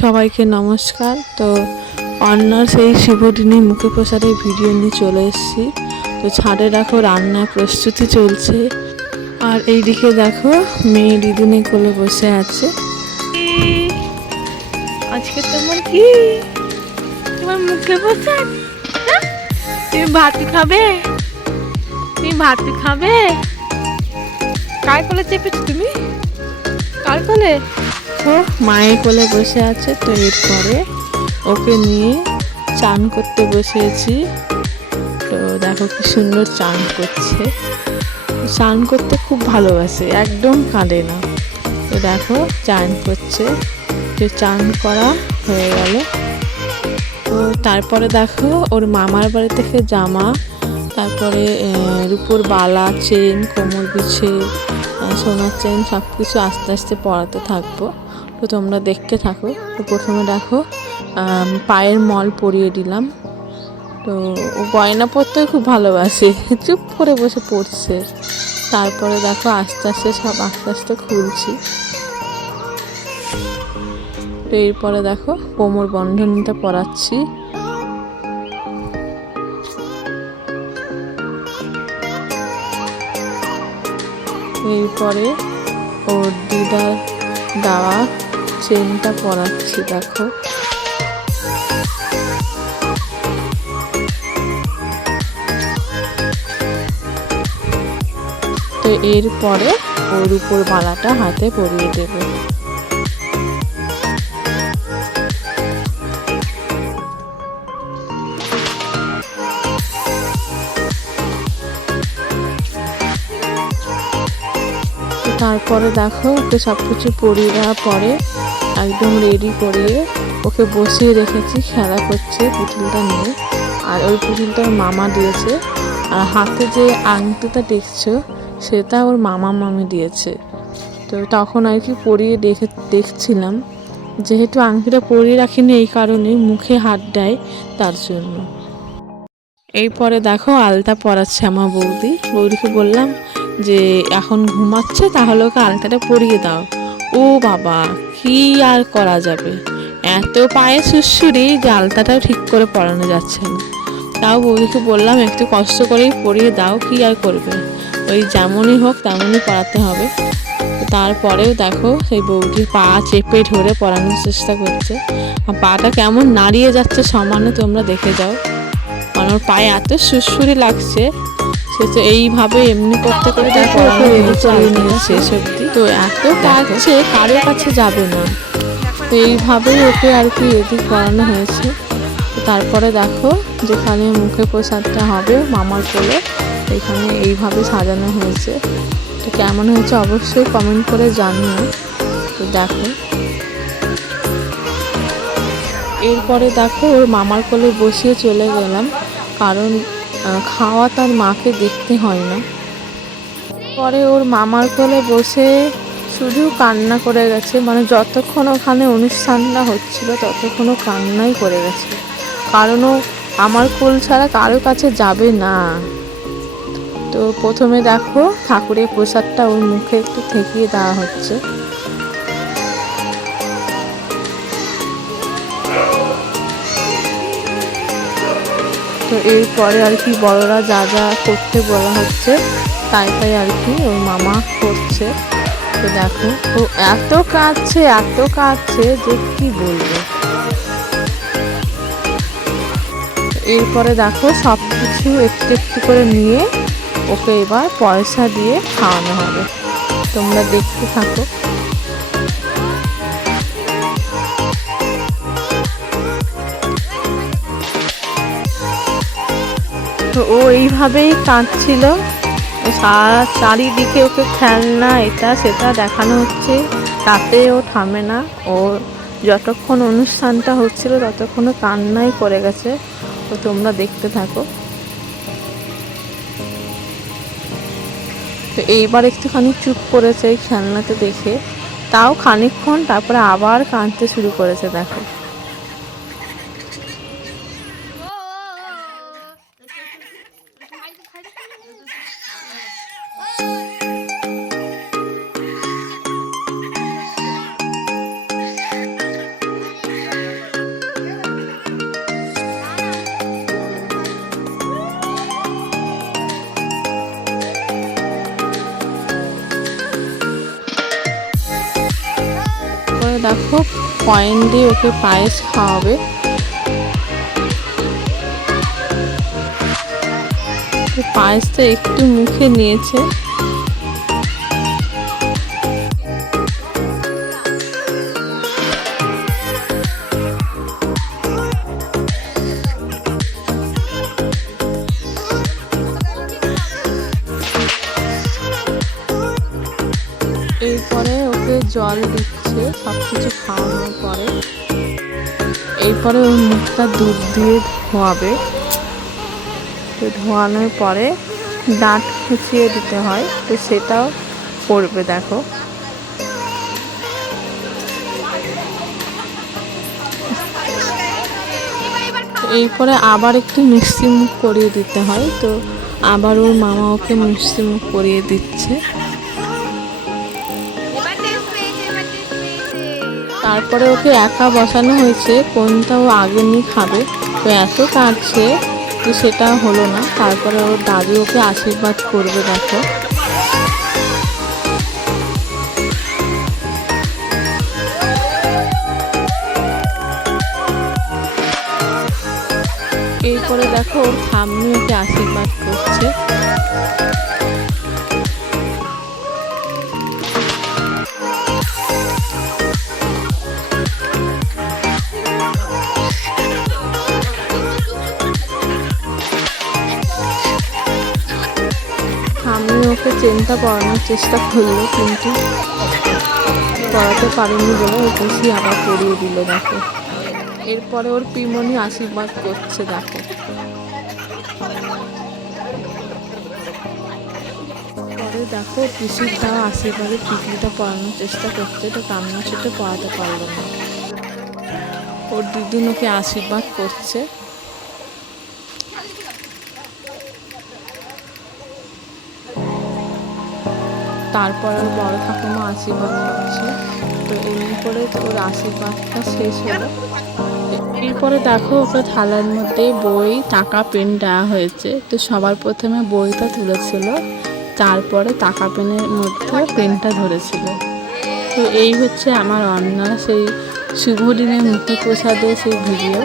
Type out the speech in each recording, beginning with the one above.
সবাইকে নমস্কার। তো অন্যার সেই শিবদিনী মুখে প্রসাদের ভিডিও নিয়ে চলে এসেছি। তো ছাদে দেখো রান্নার প্রস্তুতি চলছে। আর এইদিকে দেখো মেয়ে দিদিনে কোলে বসে আছে। আজকে তোমার কি? তোমার মুখে হ্যাঁ? তুমি ভাত খাবে? তুমি ভাত খাবে? কার কোলে চেপেছো তুমি? কার কোলে? ও মায়ের কোলে বসে আছে তো এরপরে ওকে নিয়ে চান করতে বসেছি তো দেখো কি সুন্দর চান করছে। চান করতে খুব ভালোবাসে, একদম কাঁদে না। তো দেখো, চান করছে। তো চান করা হয়ে গেল। তো তারপরে দেখো, ওর মামার বাড়ি থেকে জামা, তারপরে রূপোর বালা, চেন, কোমর বিছে সোনার চেন সব কিছু আস্তে আস্তে পরাতে থাকব। তো তোমরা দেখতে থাকো। তো প্রথমে দেখো পায়ের মল পরিয়ে দিলাম। তো গয়না পরতেও খুব ভালোবাসে। চুপ করে বসে পড়ছে। তারপরে দেখো, আস্তে আস্তে সব আস্তে আস্তে খুলছি। তো এরপরে দেখো, কোমর বন্ধনীটা পরাচ্ছি। এরপরে ওর দিদার দেওয়া চেনটা পরাচ্ছি, দেখো। তো এরপরে ওর উপর মালাটা হাতে পরিয়ে দেবে। তারপরে দেখো, ওকে সব কিছু পরিয়ে দেওয়ার পরে একদম রেডি করিয়ে ওকে বসিয়ে রেখেছি, খেলা করছে পুতুলটা নিয়ে। আর ওই পুতুলটা ওর মামা দিয়েছে। আর হাতে যে আংটিটা দেখছ, সেটা ওর মামা মামি দিয়েছে। তো তখন আর কি পরিয়ে দেখে, দেখছিলাম। যেহেতু আংটিটা পরিয়ে রাখিনি এই কারণে মুখে হাত দেয় তার জন্য। এরপরে দেখো আলতা পরাচ্ছে আমার বৌদি। বৌদিকে বললাম যে, এখন ঘুমাচ্ছে, তাহলে ওকে আলতাটা পরিয়ে দাও। ও বাবা কি আর করা যাবে? এত পায়ে সুসুরি যে আলতাটাও ঠিক করে পরানো যাচ্ছে না। তাও বৌদিকে বললাম একটু কষ্ট করেই পড়িয়ে দাও কি আর করবে? ওই যেমনই হোক তেমনই পড়াতে হবে। তারপরেও দেখো সেই বৌদি পা চেপে ধরে পড়ানোর চেষ্টা করছে। আর পাটা কেমন নাড়িয়ে যাচ্ছে সমানে তোমরা দেখে যাও। কারণ ওর পায়ে এত সুসুরি লাগছে সে তো এইভাবে এমনি করতে করতে পড়ানো শেষ অব্দি তো এত কাছে কারোর কাছে যাবে না। তো এইভাবেই ওকে আর কি এদিক করানো হয়েছে। তারপরে দেখো যেখানে মুখে প্রসাদটা হবে মামার কোলে, এখানে এইভাবে সাজানো হয়েছে। তো কেমন হয়েছে অবশ্যই কমেন্ট করে জানিও। তো দেখো। এরপরে দেখো ওর মামার কোলে বসিয়ে চলে গেলাম, কারণ খাওয়া তার মাকে দেখতে হয় না। পরে ওর মামার কোলে বসে শুধু কান্না করে গেছে। মানে যতক্ষণ ওখানে অনুষ্ঠানটা হচ্ছিল, ততক্ষণ ও কান্নাই করে গেছে। কারণ ও আমার কোল ছাড়া কারও কাছে যাবে না। তো প্রথমে দেখো ঠাকুরের প্রসাদটা ওর মুখে একটু ঠেকিয়ে দেওয়া হচ্ছে। তো এরপরে আর কি বড়রা যা যা করতে বলা হচ্ছে। তাই তাই আর কি, ওর মামা করছে। তো দেখো, ও এত কাঁদছে এত কাঁদছে যে কি বলব। এরপরে দেখো সব কিছু একটু একটু করে নিয়ে ওকে এবার পয়সা দিয়ে খাওয়ানো হবে। তোমরা দেখতে থাকো। তো ও এইভাবেই কাঁদছিল। চারিদিকে ওকে খেলনা এটা সেটা দেখানো হচ্ছে। তাতে ও থামে না। ও যতক্ষণ অনুষ্ঠানটা হচ্ছিল ততক্ষণ কান্নাই করে গেছে। তো তোমরা দেখতে থাকো। তো এইবার একটুখানি চুপ করেছে এই খেলনাতে দেখে। তাও খানিকক্ষণ, তারপরে আবার কাঁদতে শুরু করেছে, দেখো। দেখো পয়েন্ট দিয়ে ওকে পায়েস খাওয়াবে। পায়েসটা একটু মুখে নিয়েছে। এরপরে ওকে জল দিচ্ছে সব কিছু খাওয়ানোর পরে এরপরে ওর মুখটা দুধ দিয়ে ধোয়াবে। ধোয়ানোর পরে দাঁত খুঁচিয়ে দিতে হয়, তো সেটাও করবে, দেখো। এরপরে আবার একটু মিষ্টি মুখ করিয়ে দিতে হয়, তো আবার ওর মামা ওকে মিষ্টি মুখ করিয়ে দিচ্ছে। তারপরে ওকে একা বসানো হয়েছে, কোনটা ও আগে নিয়ে খাবে? তো এত কাটছে তো সেটা হলো না। তারপরে ওর দাদু ওকে আশীর্বাদ করবে, দেখো। এরপরে দেখো ওর সামনে ওকে আশীর্বাদ করছে। চেনটা পরানোর চেষ্টা করল, কিন্তু পড়াতে পারেনি বলে ও খুশি আবার পরিয়ে দিল দেখো। এরপরে ওর পিমনি আশীর্বাদ করছে দেখো। পরে দেখো পিসির দ্বারা আশীর্বাদে টিকলিটা পড়ানোর চেষ্টা করছে, তো কান্না ছুটে পড়াতে পারল না। ওর দিদিন ওকে আশীর্বাদ করছে। তারপর ওর বড় ঠাকুমা আশীর্বাদ করছে তো এমনি করে ওর আশীর্বাদটা শেষ হলো। এরপরে দেখো ওকে থালার মধ্যে বই, টাকা, পেন দেওয়া হয়েছে। তো সবার প্রথমে বইটা তুলেছিল, তারপরে টাকা, পেনের মধ্যে পেনটা ধরেছিল। তো এই হচ্ছে আমার অন্যার সেই শুভ দিনের মুক্তি প্রসাদের সেই ভিডিও।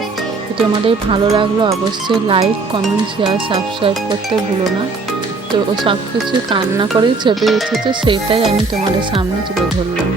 তোমাদের ভালো লাগল অবশ্যই লাইক কমেন্ট শেয়ার সাবস্ক্রাইব করতে ভুলো না। তো সব কিছু কান্না করেই ছবি উঠেছে সেইটাই আমি তোমাদের সামনে তুলে ধরলাম।